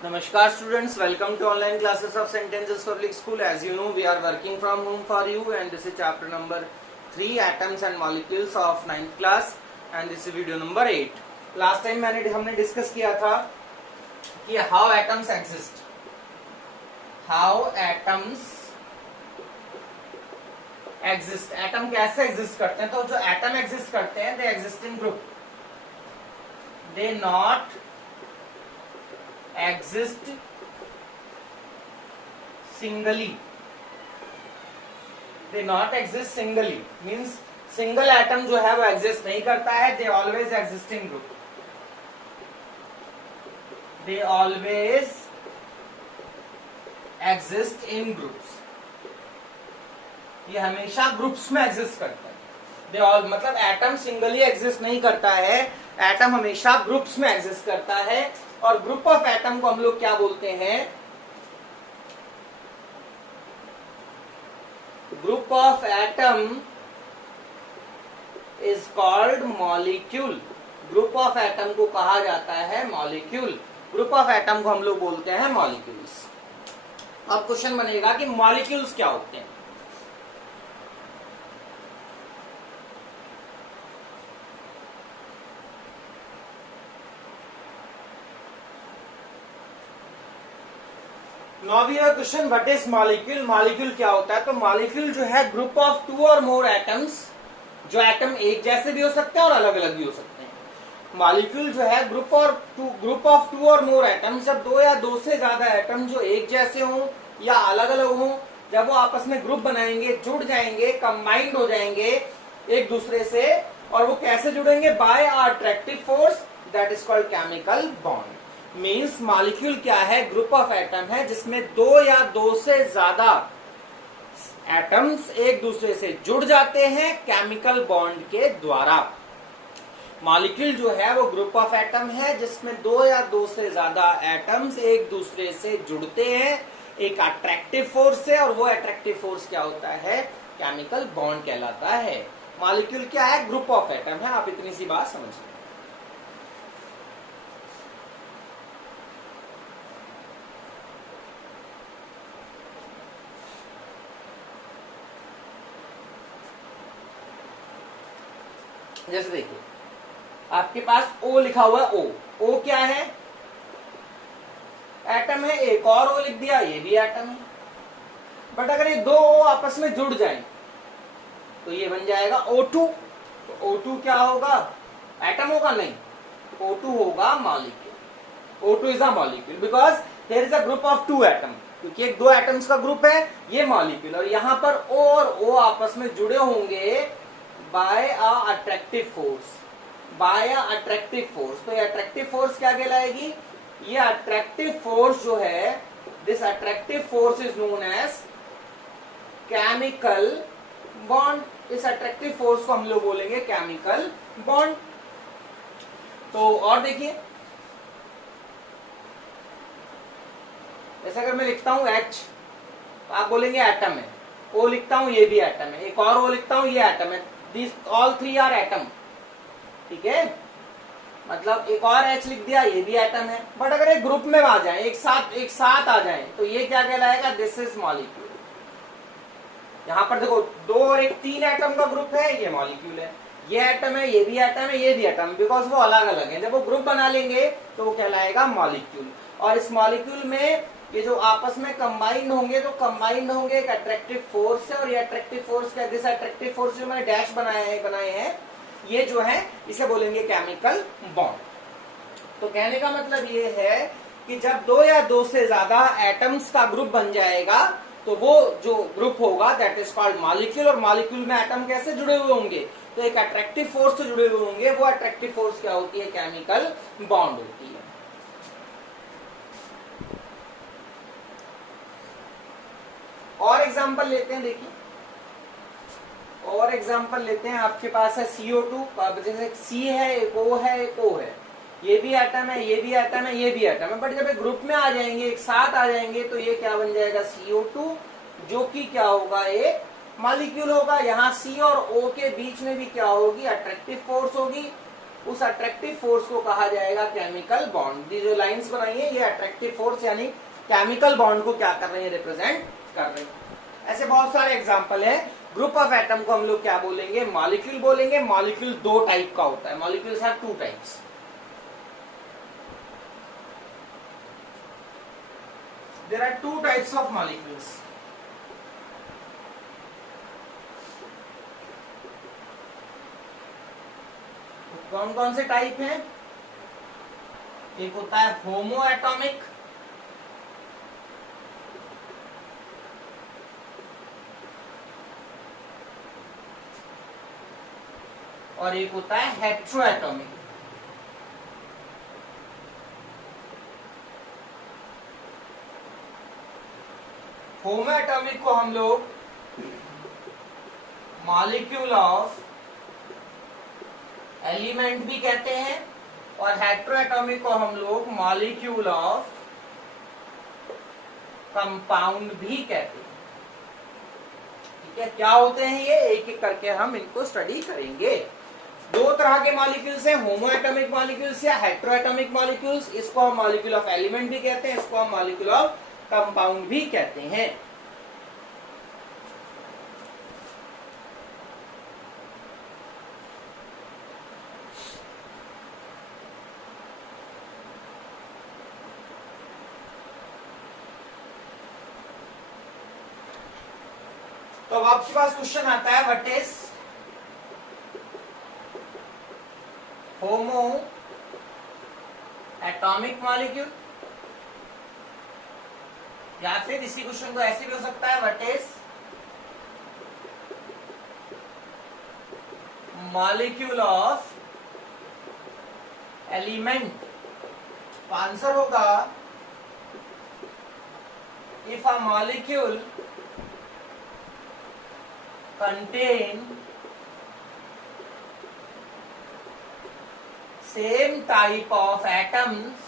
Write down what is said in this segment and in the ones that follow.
Namaskar students, welcome to online classes of St. Ansel's Public School. As you know, we are working from home for you and this is chapter number 3 atoms and molecules of 9th class and this is video number 8. Last time हमने discuss किया था कि how atoms exist. How atoms exist. Atom कैसे exist करते हैं? तो जो atom exist करते हैं, they exist in group. They not exist singly. They not exist singly means single atom जो है वो exist नहीं करता है. They always exist in group. They always exist in groups. ये हमेशा ग्रुप्स में एग्जिस्ट करता है. They all मतलब एटम सिंगली एग्जिस्ट नहीं करता है. एटम हमेशा ग्रुप्स में एग्जिस्ट करता है और ग्रुप ऑफ एटम को हम लोग क्या बोलते हैं? Group of atom is called molecule. Group of atom को कहा जाता है मॉलिक्यूल. ग्रुप ऑफ एटम को हम लोग बोलते हैं मॉलिक्यूल्स. अब क्वेश्चन बनेगा कि मॉलिक्यूल्स क्या होते हैं. Now we have question what is molecule. Molecule क्या होता है? तो मॉलिक्यूल जो है ग्रुप ऑफ टू और मोर एटम्स. जो एटम एक जैसे भी हो सकते हैं और अलग अलग भी हो सकते हैं. मॉलिक्यूल जो है ग्रुप ऑफ टू और मोर एटम्स. जब दो या दो से ज्यादा एटम जो एक जैसे हों या अलग अलग हों, जब वो आपस में ग्रुप बनाएंगे, जुड़ जाएंगे, कंबाइंड हो जाएंगे एक दूसरे से. और वो कैसे जुड़ेंगे? By attractive force that is called chemical bond. Means molecule क्या है? ग्रुप ऑफ एटम है जिसमें दो या दो से ज्यादा एटम्स एक दूसरे से जुड़ जाते हैं केमिकल बॉन्ड के द्वारा. मॉलिक्यूल जो है वो ग्रुप ऑफ एटम है जिसमें दो या दो से ज्यादा एटम्स एक दूसरे से जुड़ते हैं एक अट्रैक्टिव फोर्स से. और वो अट्रैक्टिव फोर्स क्या होता है? केमिकल बॉन्ड कहलाता है. मॉलिक्यूल क्या है? ग्रुप ऑफ एटम है. आप इतनी सी बात समझिए. जैसे देखिए आपके पास O लिखा हुआ है. O क्या है? एटम है. एक और O लिख दिया, ये भी एटम है. बट अगर ये दो O आपस में जुड़ जाएं तो ये बन जाएगा O2. तो O2 क्या होगा? एटम होगा? नहीं. O2 होगा molecule. O2 is a molecule because there is a group of two atom. क्योंकि एक दो एटम्स का ग्रुप है ये मॉलिक्यूल. और यहां पर O और O आपस में जुड़े होंगे बाय अ अट्रैक्टिव फोर्स. बाय अ अट्रैक्टिव फोर्स. तो ये अट्रैक्टिव फोर्स क्या कहलाएगी? ये अट्रैक्टिव फोर्स जो है, this attractive force is known as chemical bond. इस अट्रैक्टिव फोर्स को हम लोग बोलेंगे केमिकल बॉन्ड. तो और देखिए जैसे अगर मैं लिखता हूं H तो आप बोलेंगे एटम है. O लिखता हूं, ये भी एटम है. एक और O लिखता हूं, ये एटम है. These all three are atom. ठीक है, मतलब एक और H लिख दिया, ये भी एटम है. बट अगर एक ग्रुप में आ जाए, एक साथ आ जाए तो ये क्या कहलाएगा? This is molecule. यहां पर देखो दो और एक तीन एटम का ग्रुप है, ये मॉलिक्यूल है. ये एटम है, ये भी एटम है, ये भी एटम. बिकॉज वो अलग अलग है. जब वो ग्रुप बना लेंगे तो वो कहलाएगा मॉलिक्यूल. और इस मॉलिक्यूल में ये जो आपस में कंबाइंड होंगे तो कंबाइंड होंगे एक अट्रैक्टिव फोर्स से. और ये अट्रैक्टिव फोर्स क्या? दिस अट्रैक्टिव फोर्स जो मैंने डैश बनाए हैं ये जो है इसे बोलेंगे केमिकल बॉन्ड. तो कहने का मतलब ये है कि जब दो या दो से ज्यादा एटम्स का ग्रुप बन जाएगा तो वो जो ग्रुप होगा दैट इज कॉल्ड मॉलिक्यूल. और मॉलिक्यूल में एटम कैसे जुड़े हुए होंगे? तो एक अट्रैक्टिव फोर्स से जुड़े हुए होंगे. वो अट्रैक्टिव फोर्स क्या होती है? केमिकल बॉन्ड होती है. और एग्जांपल लेते हैं. देखिए और एग्जांपल लेते हैं. आपके पास है CO2. जैसे C है, एक O है, एक O है. ये भी एटम है, ये भी एटम है, ये भी एटम है. बट जब एक ग्रुप में आ जाएंगे, एक साथ आ जाएंगे तो ये क्या बन जाएगा? CO2 जो कि क्या होगा? एक मॉलिक्यूल होगा. यहाँ C और O के बीच में भी क्या होगी? अट्रैक्टिव फोर्स होगी. उस अट्रैक्टिव फोर्स को कहा जाएगा केमिकल बॉन्ड। ये जो लाइंस बनाई है ये अट्रैक्टिव फोर्स यानी केमिकल बॉन्ड को क्या कर रही है, रिप्रेजेंट कर रही है। ऐसे बहुत सारे एग्जांपल है। ग्रुप ऑफ एटम को हम लोग क्या बोलेंगे, मॉलिक्यूल बोलेंगे। मॉलिक्यूल दो टाइप का होता है, molecules have two types. There are two types of molecules. कौन कौन से टाइप हैं? एक होता है होमो एटॉमिक, और एक होता है हेट्रो एटॉमिक। होमो एटॉमिक को हम लोग मॉलिक्यूल ऑफ एलिमेंट भी कहते हैं, और हेट्रोएटॉमिक को हम लोग मॉलिक्यूल ऑफ कंपाउंड भी कहते हैं। ठीक है, क्या होते हैं ये, एक एक करके हम इनको स्टडी करेंगे। दो तरह के मॉलिक्यूल्स हैं, होमो एटॉमिक मॉलिक्यूल्स या हेट्रोएटॉमिक मॉलिक्यूल्स। इसको हम मॉलिक्यूल ऑफ एलिमेंट भी कहते हैं, इसको हम मॉलिक्यूल ऑफ कंपाउंड भी कहते हैं। तो अब आपके पास क्वेश्चन आता है, what is homo atomic molecule, या फिर इसी क्वेश्चन को ऐसे भी हो सकता है, what is molecule of element. तो आंसर होगा if a molecule contain same type of atoms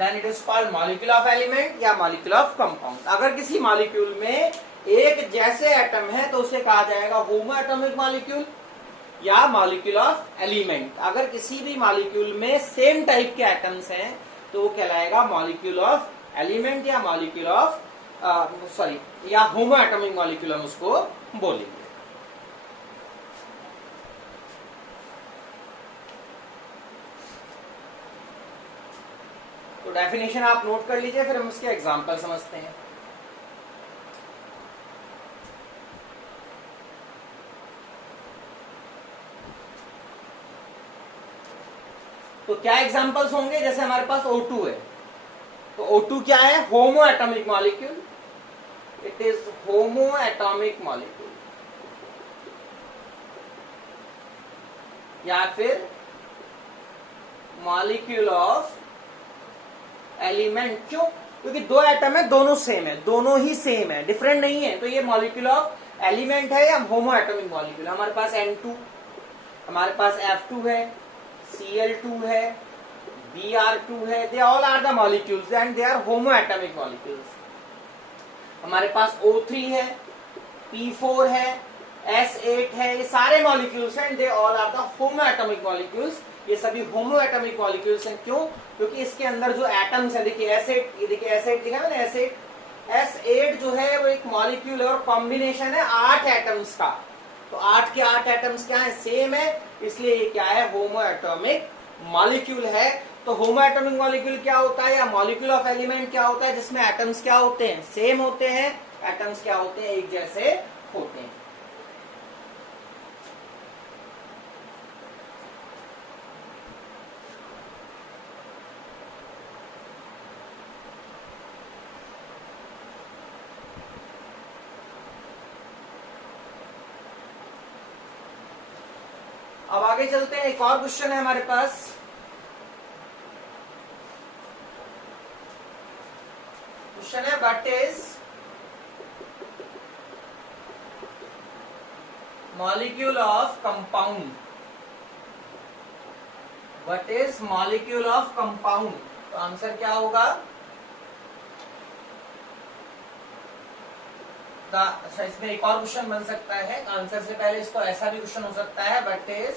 then it is called molecule of element या molecule of compound। अगर किसी मॉलिक्यूल में एक जैसे एटम है तो उसे कहा जाएगा होमो एटॉमिक मॉलिक्यूल या मॉलिक्यूल ऑफ एलिमेंट। अगर किसी भी मॉलिक्यूल में सेम टाइप के एटम्स हैं तो वो कहलाएगा मॉलिक्यूल ऑफ एलिमेंट या मॉलिक्यूल ऑफ या होमो एटॉमिक मॉलिक्यूल हम उसको बोलेंगे। तो डेफिनेशन आप नोट कर लीजिए, फिर हम उसके एग्जांपल समझते हैं। तो क्या एग्जांपल्स होंगे, जैसे हमारे पास O2 है, तो O2 क्या है, होमो atomic molecule. It is homo atomic molecule, या फिर मॉलिक्यूल ऑफ एलिमेंट। क्यों? क्योंकि दो एटम है, दोनों सेम है, दोनों ही सेम है, डिफरेंट नहीं है, तो ये मॉलिक्यूल ऑफ एलिमेंट है या होमो एटॉमिक मॉलिक्यूल। हमारे पास N2, हमारे पास F2 है, Cl2 है, Br2 है, they all are the molecules and they are homo atomic molecules. हमारे पास O3 है, P4 है, S8 है, ये सारे मॉलिक्यूल्स हैं, they all are the homo atomic molecules. ये सभी होमो एटॉमिक मॉलिक्यूल्स हैं। क्यों? क्योंकि इसके अंदर जो एटम्स हैं, देखिए S8, ये देखिए S8 दिखा है ना, S8 जो है वो एक मॉलिक्यूल है और कॉम्बिनेशन है 8 एटम्स का। तो 8 के 8 एटम्स क्या है, सेम है, इसलिए ये क्या है, होमो एटॉमिक मॉलिक्यूल है। तो होमो एटॉमिक मॉलिक्यूल क्या होता है, या मॉलिक्यूल ऑफ एलिमेंट क्या होता है, जिसमें एटम्स क्या होते हैं, सेम होते हैं, एटम्स क्या होते हैं, एक जैसे होते हैं। अब आगे चलते हैं, एक और क्वेश्चन है हमारे पास। क्वेश्चन है, what is molecule of compound. What is molecule of compound. तो आंसर क्या होगा, अच्छा इसमें एक और क्वेश्चन बन सकता है, आंसर से पहले इसको ऐसा भी क्वेश्चन हो सकता है, what is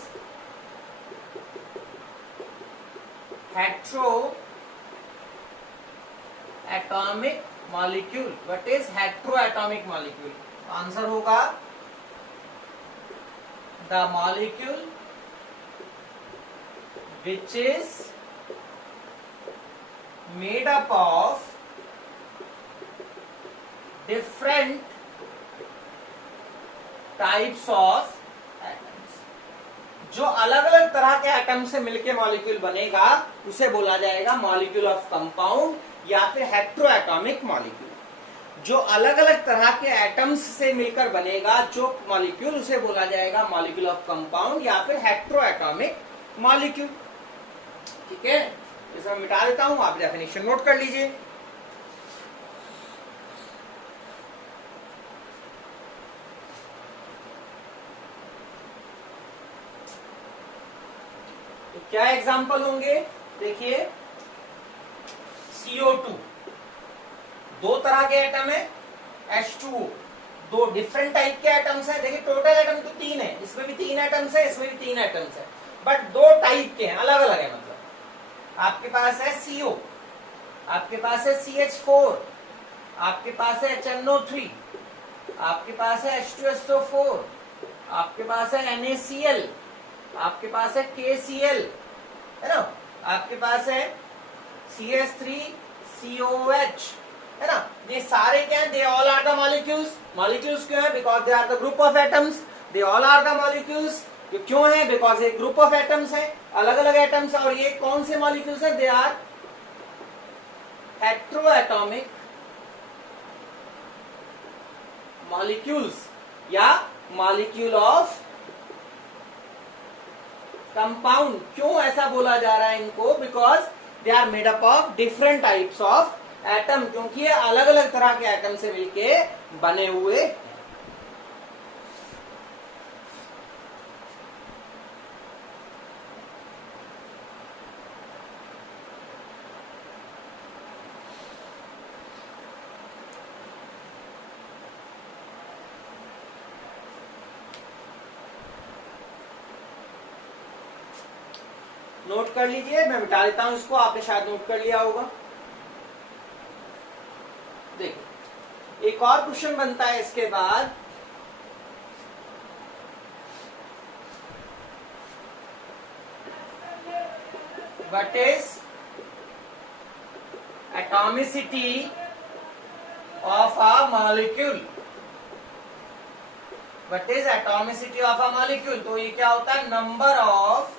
hetero atomic molecule. What is hetero atomic molecule? Answer होगा the molecule which is made up of different types of atoms। जो अलग अलग तरह के एटम से मिलके मॉलिक्यूल बनेगा उसे बोला जाएगा मॉलिक्यूल ऑफ कंपाउंड या फिर हेट्रोएटॉमिक मॉलिक्यूल। जो अलग अलग तरह के एटम्स से मिलकर बनेगा जो मॉलिक्यूल उसे बोला जाएगा मॉलिक्यूल ऑफ कंपाउंड या फिर हेट्रोएटॉमिक मॉलिक्यूल। ठीक है, इसे मैं मिटा देता हूं, आप डेफिनेशन नोट कर लीजिए। तो क्या एग्जांपल होंगे? देखिए CO2 दो तरह के एटम है, H2O दो डिफरेंट टाइप के एटम्स है। देखिए टोटल एटम तो 3 है, इसमें भी 3 एटम्स है, इसमें भी 3 एटम्स है, बट दो टाइप के हैं, अलग अलग है। मतलब आपके पास है CO, आपके पास है CH4, आपके पास है HNO3, आपके पास है H2SO4, आपके पास है NaCl, आपके पास है KCl, है ना, आपके पास है CH3COH, है ना। ये सारे क्या है? They all are the molecules. Molecules क्यों है? Because they are the group of atoms. They all are the molecules क्यों है? बिकॉज ये ग्रुप ऑफ एटम्स है, अलग अलग एटम्स। और ये कौन से मॉलिक्यूल्स है? दे आर हेट्रोएटॉमिक मॉलिक्यूल्स या मॉलिक्यूल ऑफ कंपाउंड। क्यों ऐसा बोला जा रहा है इनको? Because they are made up of different types of atom, क्योंकि ये अलग अलग तरह के एटम से मिलके बने हुए। नोट कर लीजिए, मैं मिटा देता हूं इसको, आपने शायद नोट कर लिया होगा। देखिए एक और क्वेश्चन बनता है इसके बाद। What is atomicity of a molecule? What is atomicity of a molecule? तो ये क्या होता है? Number of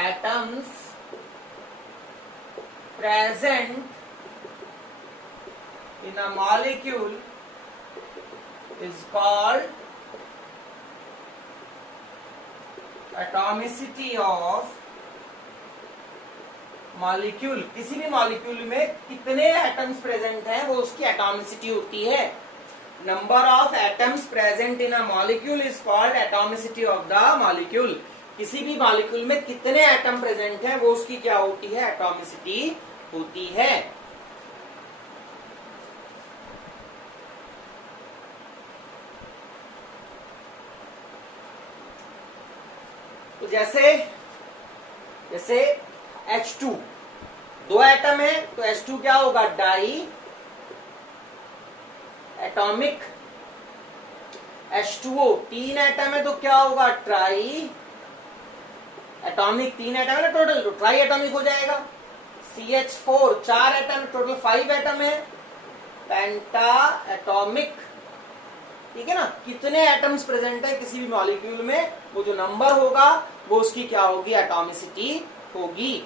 atoms present in a molecule is called atomicity of molecule। किसी भी मॉलिक्यूल में कितने एटम्स प्रेजेंट हैं वो उसकी एटॉमिसिटी होती है। Number of atoms present in a molecule is called atomicity of the molecule. किसी भी मॉलिक्यूल में कितने एटम प्रेजेंट हैं वो उसकी क्या होती है? एटॉमिसिटी होती है। तो जैसे H2 दो एटम है तो H2 क्या होगा? Die atomic. H2O तीन एटम है तो क्या होगा? Try atomic. तीन एटम है ना टोटल, तो ट्राई एटॉमिक हो जाएगा। CH4 चार एटम, टोटल 5 एटम है, पेंटा एटॉमिक। ठीक है ना। कितने एटम्स प्रेजेंट है किसी भी मॉलिक्यूल में, वो जो नंबर होगा वो उसकी क्या होगी? एटॉमिसिटी होगी।